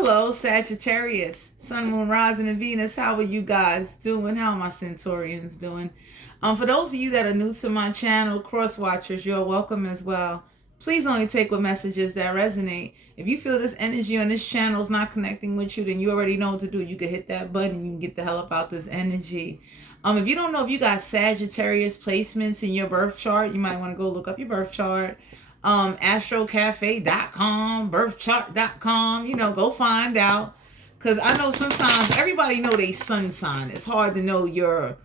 Hello, Sagittarius, Sun, Moon, Rising, and Venus. How are you guys doing? How are my Centaurians doing? For those of you that are new to my channel, cross watchers, you're welcome as well. Please only take what messages that resonate. If you feel this energy on this channel is not connecting with you, then you already know what to do. You can hit that button. You can get the hell up out this energy. If you don't know if you got Sagittarius placements in your birth chart, you might want to go look up your birth chart. Astrocafe.com, birthchart.com, go find out. Because I know sometimes everybody know they sun sign. It's hard to know your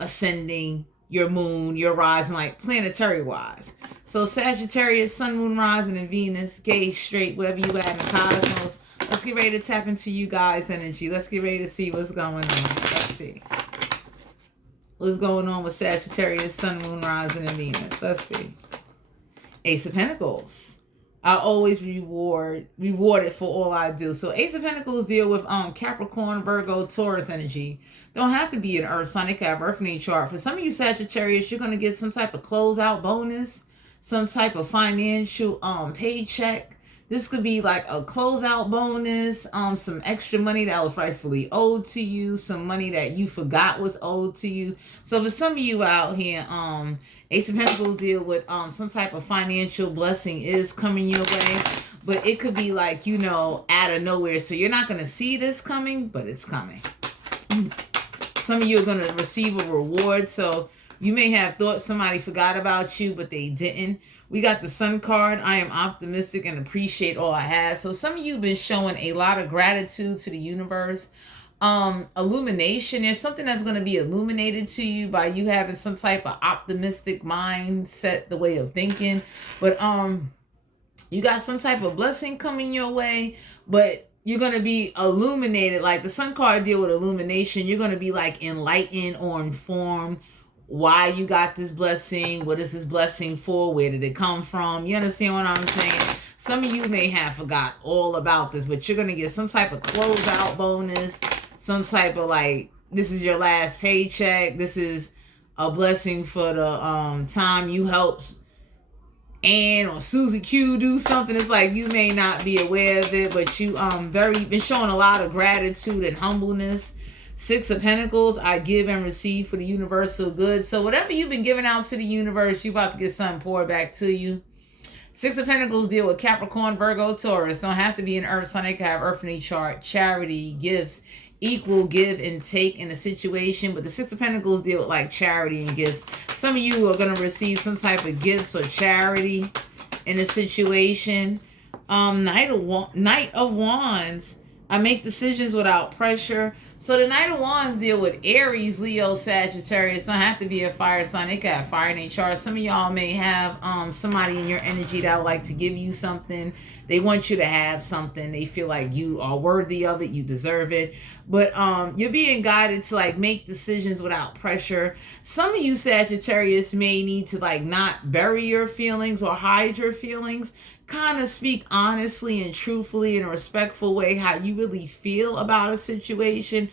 ascending, your moon, your rising, like planetary wise. So Sagittarius, Sun, Moon, Rising, and Venus, gauge straight, wherever you at in the cosmos. Let's get ready to tap into you guys' energy. Let's get ready to see what's going on. Let's see. What's going on with Sagittarius, Sun, Moon, Rising, and Venus? Let's see. Ace of Pentacles. I always rewarded for all I do. So Ace of Pentacles deal with Capricorn, Virgo, Taurus energy. Don't have to be an Earth sign. It can have Earth in a chart. For some of you Sagittarius, you're going to get some type of closeout bonus, some type of financial paycheck. This could be like a closeout bonus, some extra money that was rightfully owed to you, some money that you forgot was owed to you. So for some of you out here, Ace of Pentacles deal with some type of financial blessing is coming your way, but it could be like, out of nowhere. So you're not going to see this coming, but it's coming. Some of you are going to receive a reward. So you may have thought somebody forgot about you, but they didn't. We got the Sun card. I am optimistic and appreciate all I have. So some of you have been showing a lot of gratitude to the universe. Illumination. There's something that's going to be illuminated to you by you having some type of optimistic mindset, the way of thinking. But you got some type of blessing coming your way, but you're going to be illuminated. Like the Sun card deal with illumination. You're going to be like enlightened or informed why you got this blessing. What is this blessing for? Where did it come from? You understand what I'm saying? Some of you may have forgot all about this, but you're going to get some type of closeout bonus, some type of like, this is your last paycheck. This is a blessing for the time you helped Ann or Susie Q do something. It's like you may not be aware of it, but you been showing a lot of gratitude and humbleness. Six of Pentacles, I give and receive for the universal good. So whatever you've been giving out to the universe, you're about to get something poured back to you. Six of Pentacles deal with Capricorn, Virgo, Taurus. Don't have to be an Earth sign. They can have Earth in a chart. Charity, gifts, equal give and take in a situation. But the Six of Pentacles deal with like charity and gifts. Some of you are going to receive some type of gifts or charity in a situation. Knight of Wands. I make decisions without pressure. So the Knight of Wands deal with Aries, Leo, Sagittarius. Don't have to be a fire sign. They can have fire in their chart. Some of y'all may have somebody in your energy that would like to give you something. They want you to have something. They feel like you are worthy of it. You deserve it. But you're being guided to like make decisions without pressure. Some of you Sagittarius may need to like not bury your feelings or hide your feelings. Kind of speak honestly and truthfully in a respectful way how you really feel about a situation,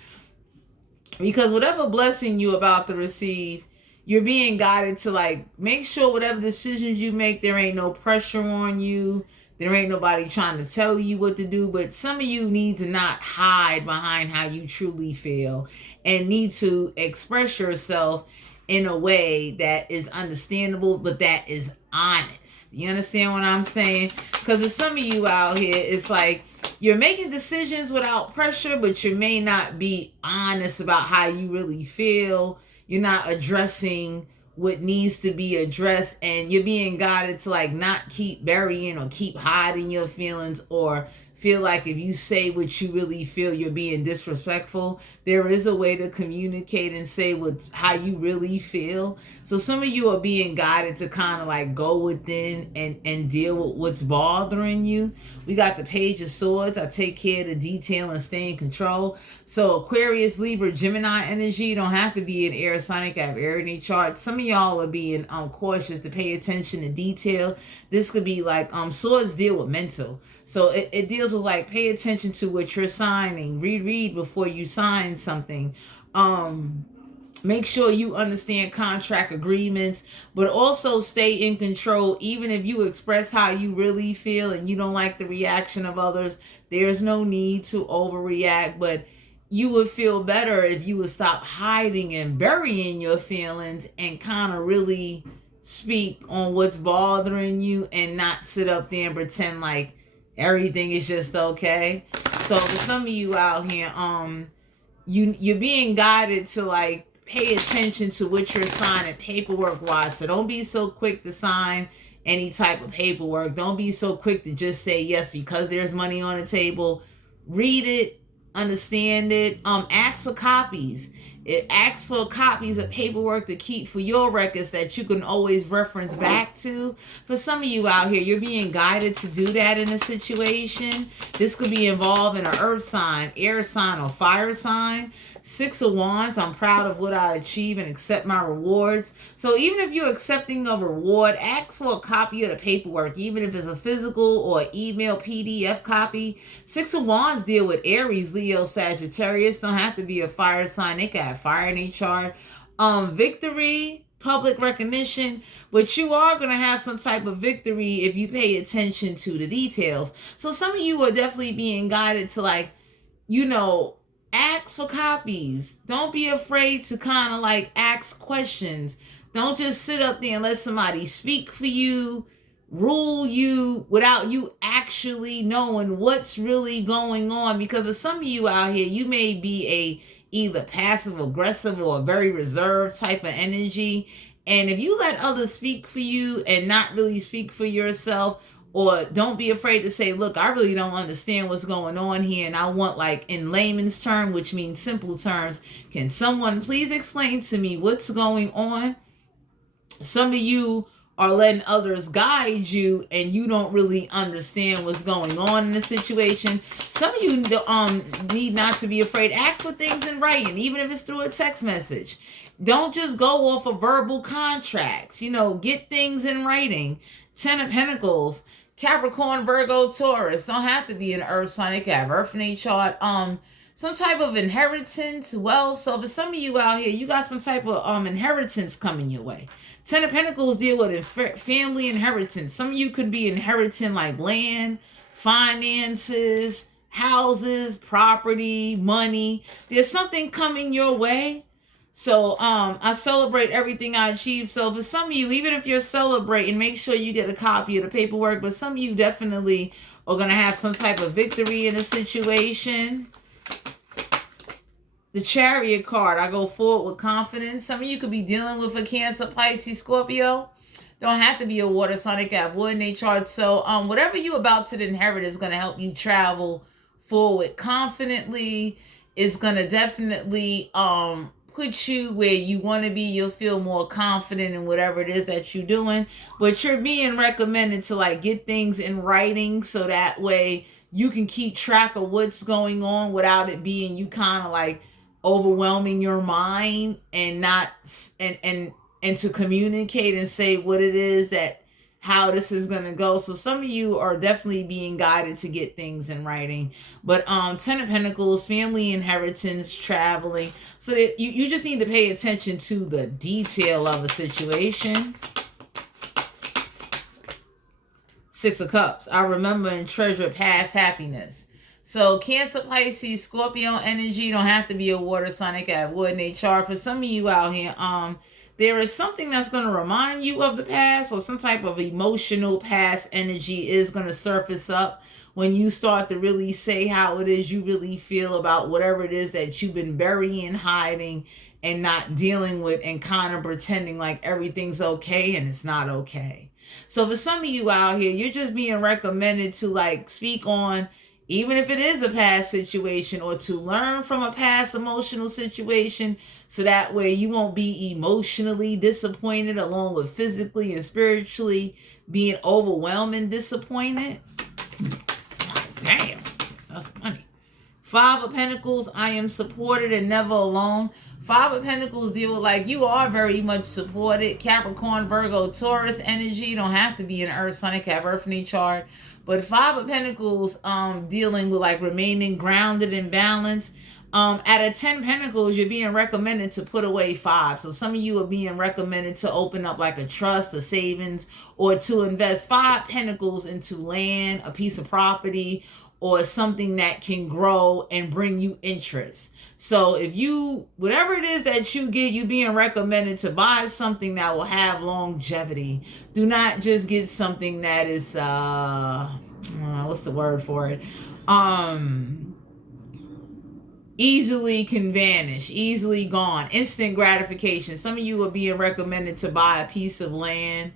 because whatever blessing you're about to receive, you're being guided to like make sure whatever decisions you make, there ain't no pressure on you, there ain't nobody trying to tell you what to do. But some of you need to not hide behind how you truly feel and need to express yourself in a way that is understandable, but that is honest. You understand what I'm saying? Because with some of you out here, it's like you're making decisions without pressure, but you may not be honest about how you really feel. You're not addressing what needs to be addressed, and you're being guided to like not keep burying or keep hiding your feelings, or feel like if you say what you really feel, you're being disrespectful. There is a way to communicate and say how you really feel. So some of you are being guided to kind of like go within and deal with what's bothering you. We got the Page of Swords. I take care of the detail and stay in control. So Aquarius, Libra, Gemini energy. Don't have to be an air sign. It can have air in a chart. Some of y'all are being cautious to pay attention to detail. This could be like swords deal with mental. So it deals with like pay attention to what you're signing. Reread before you sign something. Make sure you understand contract agreements, but also stay in control. Even if you express how you really feel and you don't like the reaction of others, there's no need to overreact. But you would feel better if you would stop hiding and burying your feelings and kind of really speak on what's bothering you and not sit up there and pretend like everything is just okay. So for some of you out here, you're being guided to like pay attention to what you're signing paperwork wise. So don't be so quick to sign any type of paperwork. Don't be so quick to just say yes because there's money on the table. Read it, understand it. Ask for copies. It asks for copies of paperwork to keep for your records that you can always reference back to. For some of you out here, you're being guided to do that in a situation. This could be involved in an earth sign, air sign, or fire sign. 6 of Wands, I'm proud of what I achieve and accept my rewards. So even if you're accepting a reward, ask for a copy of the paperwork, even if it's a physical or email PDF copy. 6 of Wands deal with Aries, Leo, Sagittarius. Don't have to be a fire sign. They can have fire in their chart. Victory, public recognition, but you are going to have some type of victory if you pay attention to the details. So some of you are definitely being guided to like, ask for copies. Don't be afraid to kind of like ask questions. Don't just sit up there and let somebody speak for you, rule you without you actually knowing what's really going on. Because for some of you out here, you may be a either passive aggressive or a very reserved type of energy. And if you let others speak for you and not really speak for yourself, or don't be afraid to say, look, I really don't understand what's going on here. And I want, like, in layman's term, which means simple terms, can someone please explain to me what's going on? Some of you are letting others guide you and you don't really understand what's going on in the situation. Some of you need not to be afraid. Ask for things in writing, even if it's through a text message. Don't just go off of verbal contracts. Get things in writing. 10 of Pentacles. Capricorn, Virgo, Taurus. Don't have to be an earth sign. They can have earth in their chart. Some type of inheritance, wealth. So for some of you out here, you got some type of inheritance coming your way. 10 of Pentacles deal with family inheritance. Some of you could be inheriting like land, finances, houses, property, money. There's something coming your way. So I celebrate everything I achieve. So for some of you, even if you're celebrating, make sure you get a copy of the paperwork. But some of you definitely are going to have some type of victory in a situation. The Chariot card, I go forward with confidence. Some of you could be dealing with a Cancer, Pisces, Scorpio. Don't have to be a water sign. They can have wood in their chart. So whatever you're about to inherit is going to help you travel forward confidently. It's going to definitely put you where you want to be. You'll feel more confident in whatever it is that you're doing. But you're being recommended to like get things in writing so that way you can keep track of what's going on without it being you kind of like overwhelming your mind and not and to communicate and say what it is that how this is going to go. So some of you are definitely being guided to get things in writing. But 10 of Pentacles, family inheritance, traveling. So that you just need to pay attention to the detail of a situation. 6 of Cups. I remember and treasure past happiness. So Cancer, Pisces, Scorpio energy. Don't have to be a water sign. They can have wood in their chart. For some of you out here, there is something that's going to remind you of the past, or some type of emotional past energy is going to surface up when you start to really say how it is you really feel about whatever it is that you've been burying, hiding, and not dealing with, and kind of pretending like everything's okay and it's not okay. So for some of you out here, you're just being recommended to like speak on, even if it is a past situation, or to learn from a past emotional situation, so that way you won't be emotionally disappointed along with physically and spiritually being overwhelmed and disappointed. Damn, that's money. 5 of Pentacles, I am supported and never alone. 5 of Pentacles deal with like you are very much supported. Capricorn, Virgo, Taurus energy. Don't have to be an earth sign. It can have earth in each chart. But 5 of Pentacles dealing with like remaining grounded and balanced. Out of 10 pentacles, you're being recommended to put away 5. So some of you are being recommended to open up like a trust, a savings, or to invest 5 pentacles into land, a piece of property, or something that can grow and bring you interest. So if you, whatever it is that you get, you being recommended to buy something that will have longevity. Do not just get something that is, what's the word for it? Easily can vanish, easily gone, instant gratification. Some of you are being recommended to buy a piece of land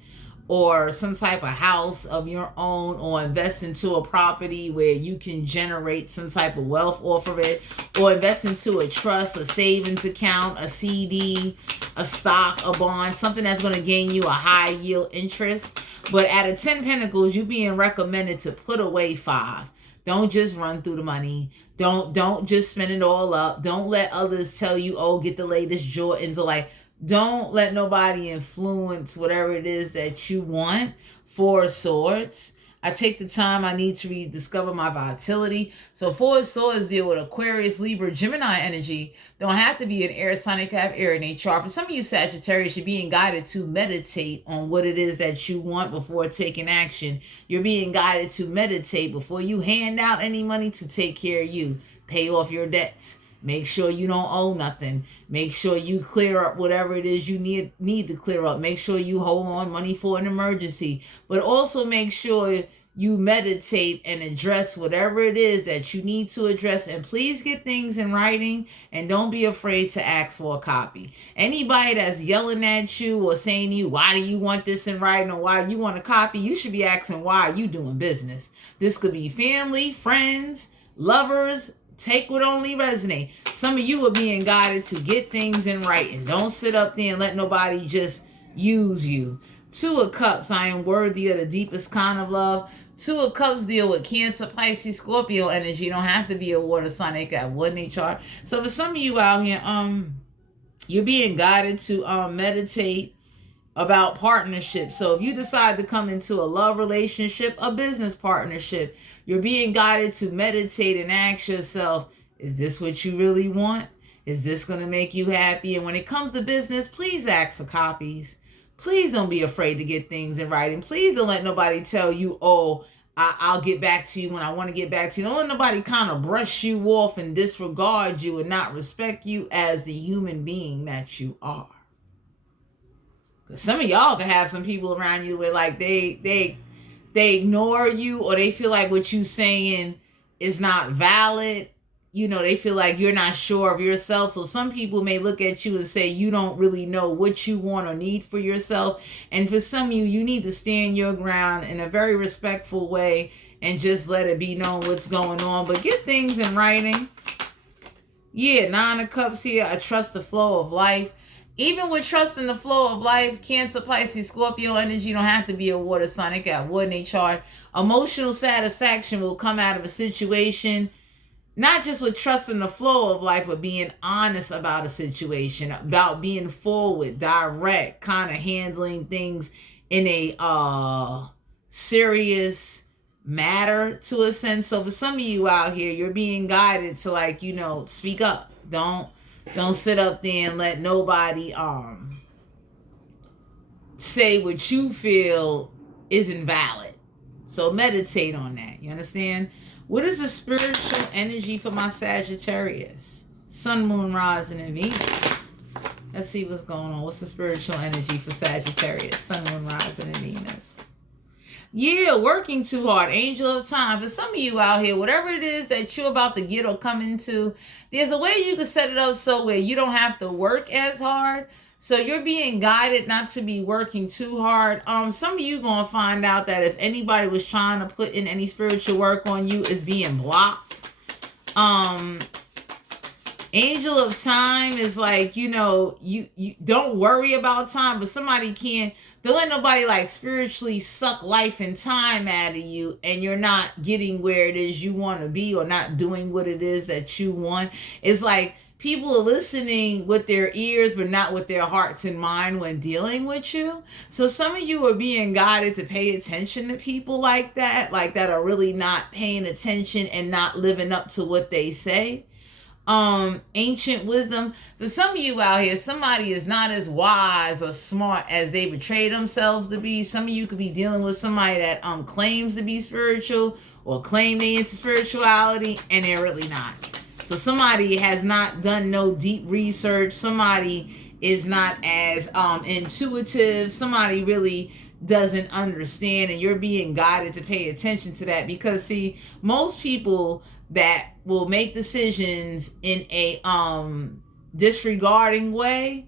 or some type of house of your own, or invest into a property where you can generate some type of wealth off of it, or invest into a trust, a savings account, a CD, a stock, a bond, something that's going to gain you a high yield interest. But out of 10 pentacles, you're being recommended to put away 5. Don't just run through the money. Don't just spend it all up. Don't let others tell you, oh, get the latest Jordans, or like, don't let nobody influence whatever it is that you want. 4 of Swords. I take the time I need to rediscover my vitality. So 4 of Swords deal with Aquarius, Libra, Gemini energy. Don't have to be an air sign, it can have air in their chart. For some of you Sagittarius, you're being guided to meditate on what it is that you want before taking action. You're being guided to meditate before you hand out any money to take care of you. Pay off your debts. Make sure you don't owe nothing. Make sure you clear up whatever it is you need to clear up. Make sure you hold on money for an emergency. But also make sure you meditate and address whatever it is that you need to address. And please get things in writing, and don't be afraid to ask for a copy. Anybody that's yelling at you or saying to you, why do you want this in writing, or why you want a copy, you should be asking, why are you doing business? This could be family, friends, lovers. Take what only resonate. Some of you are being guided to get things in writing. Don't sit up there and let nobody just use you. 2 of Cups. I am worthy of the deepest kind of love. 2 of Cups deal with Cancer, Pisces, Scorpio energy. You don't have to be a water sign. They got wood in their chart. So for some of you out here, you're being guided to meditate about partnership. So if you decide to come into a love relationship, a business partnership, you're being guided to meditate and ask yourself, is this what you really want? Is this going to make you happy? And when it comes to business, please ask for copies. Please don't be afraid to get things in writing. Please don't let nobody tell you, oh, I'll get back to you when I want to get back to you. Don't let nobody kind of brush you off and disregard you and not respect you as the human being that you are. Because some of y'all can have some people around you where like they ignore you, or they feel like what you saying is not valid. You know, they feel like you're not sure of yourself. So some people may look at you and say you don't really know what you want or need for yourself. And for some of you, you need to stand your ground in a very respectful way and just let it be known what's going on. But get things in writing. Yeah, 9 of Cups here. I trust the flow of life. Even with trusting the flow of life, Cancer, Pisces, Scorpio energy, you don't have to be a water sign. It got wood in their chart. Emotional satisfaction will come out of a situation, not just with trusting the flow of life, but being honest about a situation, about being forward, direct, kind of handling things in a serious matter to a sense. So for some of you out here, you're being guided to, like, you know, speak up. Don't sit up there and let nobody say what you feel isn't valid. So meditate on that. You understand? What is the spiritual energy for my Sagittarius? Sun, Moon, Rising, and Venus. Let's see what's going on. What's the spiritual energy for Sagittarius? Sun, Moon, Rising, and Venus. Yeah, working too hard. Angel of Time. For some of you out here, whatever it is that you're about to get or come into, there's a way you can set it up so where you don't have to work as hard. So you're being guided not to be working too hard. Some of you going to find out that if anybody was trying to put in any spiritual work on you, it's being blocked. Angel of Time is like, you know, you don't worry about time, but somebody can't. Don't let nobody like spiritually suck life and time out of you, and you're not getting where it is you want to be, or not doing what it is that you want. It's like people are listening with their ears, but not with their hearts and mind when dealing with you. So some of you are being guided to pay attention to people like that are really not paying attention and not living up to what they say. Ancient wisdom. For some of you out here, somebody is not as wise or smart as they portray themselves to be. Some of you could be dealing with somebody that claims to be spiritual or claim they into spirituality, and they're really not. So somebody has not done no deep research. Somebody is not as intuitive. Somebody really doesn't understand, and you're being guided to pay attention to that. Because see, most people that will make decisions in a disregarding way,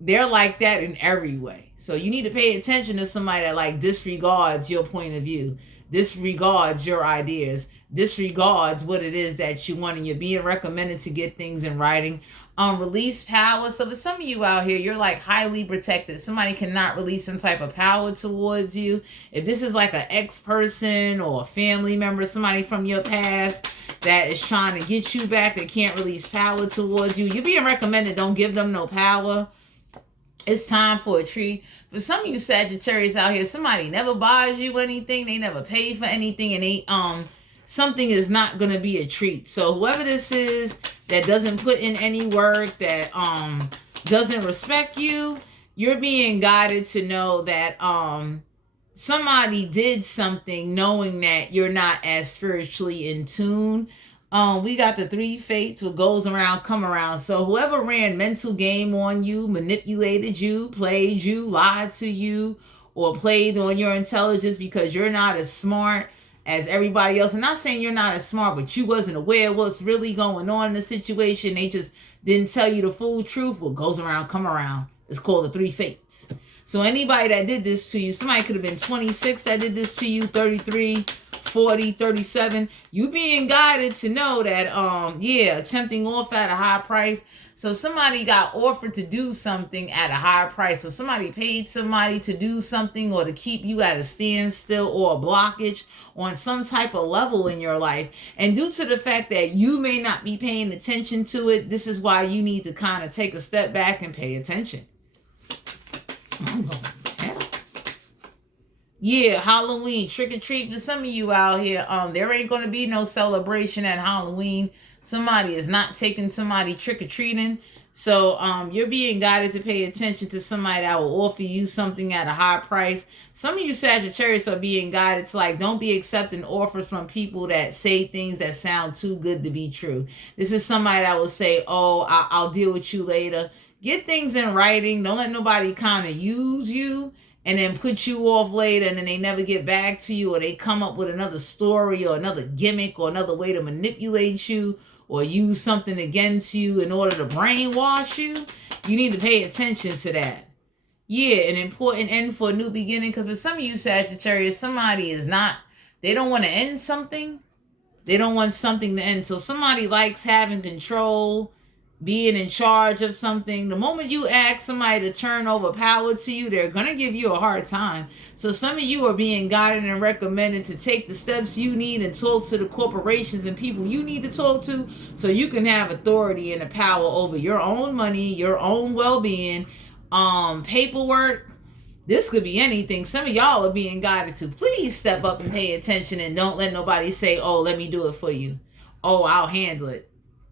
they're like that in every way. So you need to pay attention to somebody that like disregards your point of view, disregards your ideas, disregards what it is that you want, and you're being recommended to get things in writing. Release power. So for some of you out here, you're like highly protected. Somebody cannot release some type of power towards you. If this is like an ex-person or a family member, somebody from your past that is trying to get you back, that can't release power towards you, you're being recommended, don't give them no power. It's time for a treat. For some of you Sagittarius out here, somebody never buys you anything, they never pay for anything, and they something is not going to be a treat. So whoever this is that doesn't put in any work, that doesn't respect you, you're being guided to know that somebody did something knowing that you're not as spiritually in tune. We got the 3 fates, what goes around come around. So whoever ran mental game on you, manipulated you, played you, lied to you, or played on your intelligence because you're not as smart as everybody else. I'm not saying you're not as smart, but you wasn't aware of what's really going on in the situation. They just didn't tell you the full truth. What goes around come around. It's called the 3 fates. So anybody that did this to you, somebody could have been 26 that did this to you, 33, 40, 37. You being guided to know that, attempting off at a high price. So somebody got offered to do something at a higher price. So somebody paid somebody to do something or to keep you at a standstill or a blockage on some type of level in your life. And due to the fact that you may not be paying attention to it, this is why you need to kind of take a step back and pay attention. I'm going to hell. Yeah, Halloween, trick or treat. For some of you out here, there ain't going to be no celebration at Halloween. Somebody is not taking somebody trick-or-treating. So you're being guided to pay attention to somebody that will offer you something at a high price. Some of you Sagittarius are being guided to like, don't be accepting offers from people that say things that sound too good to be true. This is somebody that will say, oh, I'll deal with you later. Get things in writing. Don't let nobody kind of use you and then put you off later, and then they never get back to you, or they come up with another story or another gimmick or another way to manipulate you or use something against you in order to brainwash you. You need to pay attention to that. Yeah, an important end for a new beginning. Because for some of you Sagittarius, somebody is not, they don't want to end something. They don't want something to end. So somebody likes having control, being in charge of something. The moment you ask somebody to turn over power to you, they're going to give you a hard time. So some of you are being guided and recommended to take the steps you need and talk to the corporations and people you need to talk to so you can have authority and the power over your own money, your own well-being, paperwork. This could be anything. Some of y'all are being guided to please step up and pay attention and don't let nobody say, oh, let me do it for you. Oh, I'll handle it.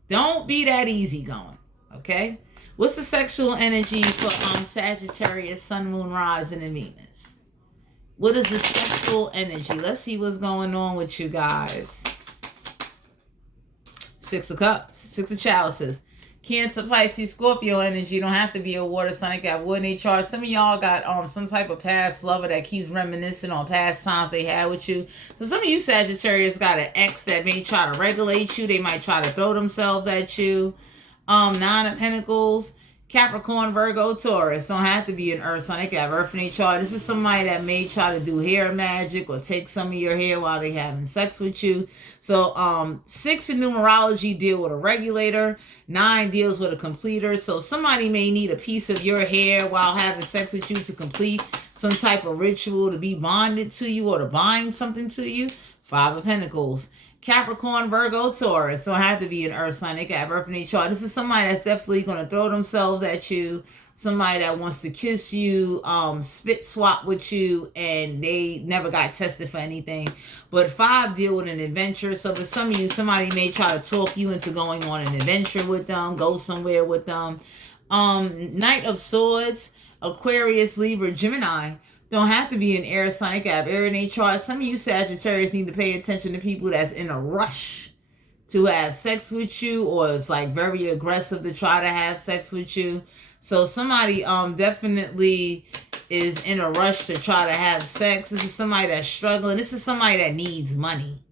Don't be that easygoing, okay? What's the sexual energy for Sagittarius, Sun, Moon, Rising, and Venus? What is the sexual energy? Let's see what's going on with you guys. 6 of Cups, 6 of Chalices. Cancer, Pisces, Scorpio energy. You don't have to be a water sign. Got wood in their chart. Some of y'all got some type of past lover that keeps reminiscing on past times they had with you. So some of you Sagittarius got an ex that may try to regulate you. They might try to throw themselves at you. 9 of Pentacles. Capricorn, Virgo, Taurus. Don't have to be an earth sign. They got earth in their chart. This is somebody that may try to do hair magic or take some of your hair while they having sex with you. So 6 in numerology deal with a regulator. 9 deals with a completer. So somebody may need a piece of your hair while having sex with you to complete some type of ritual, to be bonded to you or to bind something to you. 5 of Pentacles. Capricorn, Virgo, Taurus. Don't have to be an earth sign. They got earth in their chart. This is somebody that's definitely going to throw themselves at you. somebody that wants to kiss you, spit swap with you, and they never got tested for anything. But 5 deal with an adventure. So for some of you, somebody may try to talk you into going on an adventure with them, go somewhere with them. Knight of Swords, Aquarius, Libra, Gemini. Don't have to be an air sign. They have air in their chart. Some of you Sagittarius need to pay attention to people that's in a rush to have sex with you, or it's like very aggressive to try to have sex with you. So somebody definitely is in a rush to try to have sex. This is somebody that's struggling. This is somebody that needs money.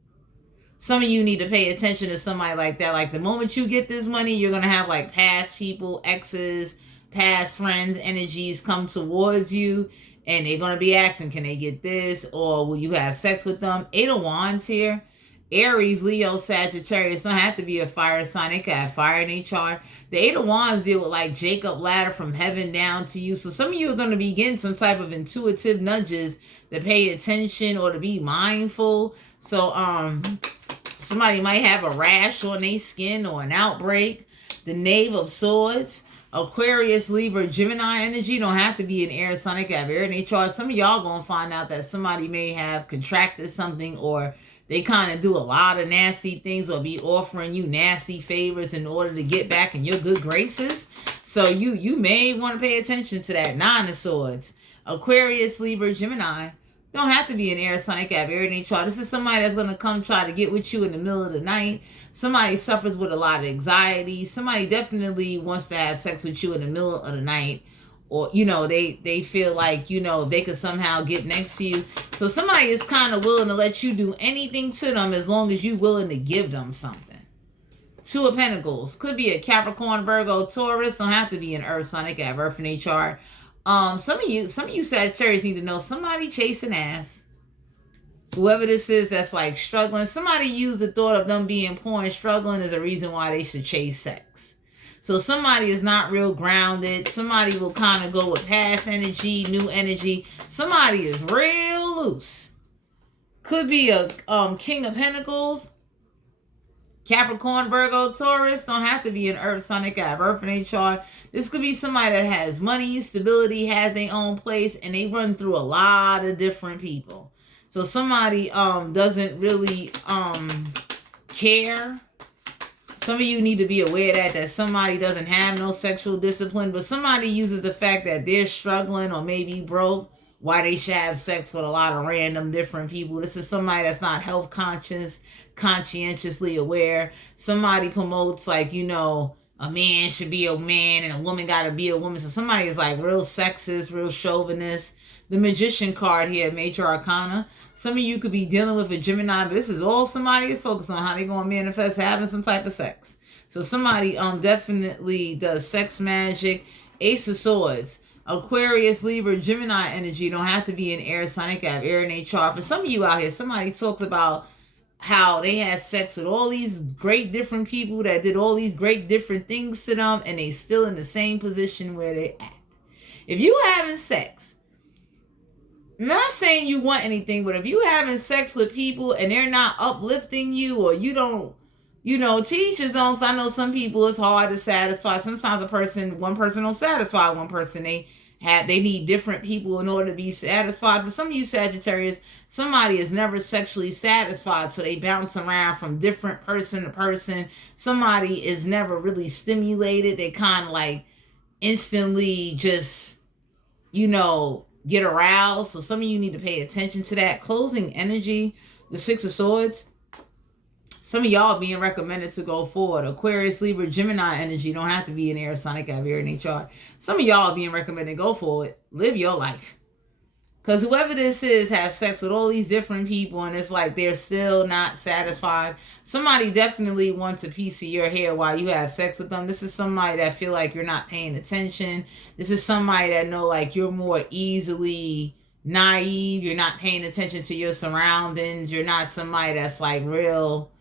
Some of you need to pay attention to somebody like that. Like the moment you get this money, you're going to have like past people, exes, past friends, energies come towards you. And they're going to be asking, can they get this? Or will you have sex with them? 8 of Wands here. Aries, Leo, Sagittarius. Don't have to be a fire sign. They can have fire in their chart. The 8 of Wands deal with like Jacob ladder from heaven down to you. So some of you are going to be getting some type of intuitive nudges to pay attention or to be mindful. So somebody might have a rash on their skin or an outbreak. The Knave of Swords. Aquarius, Libra, Gemini energy. Don't have to be an air sign. They can have air in their chart. Some of y'all going to find out that somebody may have contracted something, or they kind of do a lot of nasty things, or be offering you nasty favors in order to get back in your good graces. So you may want to pay attention to that. 9 of Swords. Aquarius, Libra, Gemini. Don't have to be an air sign. They can have air in their chart. This is somebody that's going to come try to get with you in the middle of the night. Somebody suffers with a lot of anxiety. Somebody definitely wants to have sex with you in the middle of the night. Or, you know, they feel like, you know, if they could somehow get next to you. So somebody is kind of willing to let you do anything to them as long as you're willing to give them something. 2 of Pentacles. Could be a Capricorn, Virgo, Taurus. Don't have to be an earth sign. They can have earth in their chart. Some of you Sagittarius need to know somebody chasing ass. Whoever this is that's like struggling. Somebody used the thought of them being poor and struggling as a reason why they should chase sex. So somebody is not real grounded. Somebody will kind of go with past energy, new energy. Somebody is real loose. Could be a King of Pentacles. Capricorn, Virgo, Taurus. Don't have to be an earth sign. They can have earth in their chart. This could be somebody that has money, stability, has their own place, and they run through a lot of different people. So somebody doesn't really care. Some of you need to be aware that somebody doesn't have no sexual discipline, but somebody uses the fact that they're struggling or maybe broke why they should have sex with a lot of random different people. This is somebody that's not health conscious, conscientiously aware. Somebody promotes like, you know, a man should be a man and a woman got to be a woman. So somebody is like real sexist, real chauvinist. The Magician card here, Major Arcana. Some of you could be dealing with a Gemini, but this is all somebody is focused on, how they going to manifest having some type of sex. So somebody definitely does sex magic. Ace of Swords. Aquarius, Libra, Gemini energy. Don't have to be an air sign. They can have air in their chart. For some of you out here, somebody talks about how they had sex with all these great different people that did all these great different things to them, and they still in the same position where they at. If you having sex, I'm not saying you want anything, but if you having sex with people and they're not uplifting you, or you don't, you know, to each his own. I know some people it's hard to satisfy. Sometimes one person don't satisfy one person. They need different people in order to be satisfied. For some of you Sagittarius, somebody is never sexually satisfied, so they bounce around from different person to person. Somebody is never really stimulated. They kind of like instantly just, you know, get aroused. So some of you need to pay attention to that. Closing energy, the 6 of Swords. Some of y'all being recommended to go forward. Aquarius, Libra, Gemini energy. Don't have to be an air sign. They can have air in their chart. Some of y'all being recommended to go forward. Live your life. Because whoever this is has sex with all these different people, and it's like they're still not satisfied. Somebody definitely wants a piece of your hair while you have sex with them. This is somebody that feel like you're not paying attention. This is somebody that know like you're more easily naive. You're not paying attention to your surroundings. You're not somebody that's like real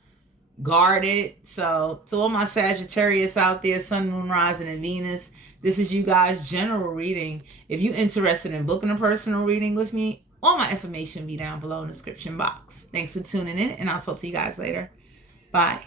guarded. So to all my Sagittarius out there, Sun, Moon, Rising, and Venus, this is you guys' general reading. If you're interested in booking a personal reading with me, all my information will be down below in the description box. Thanks for tuning in, and I'll talk to you guys later. Bye.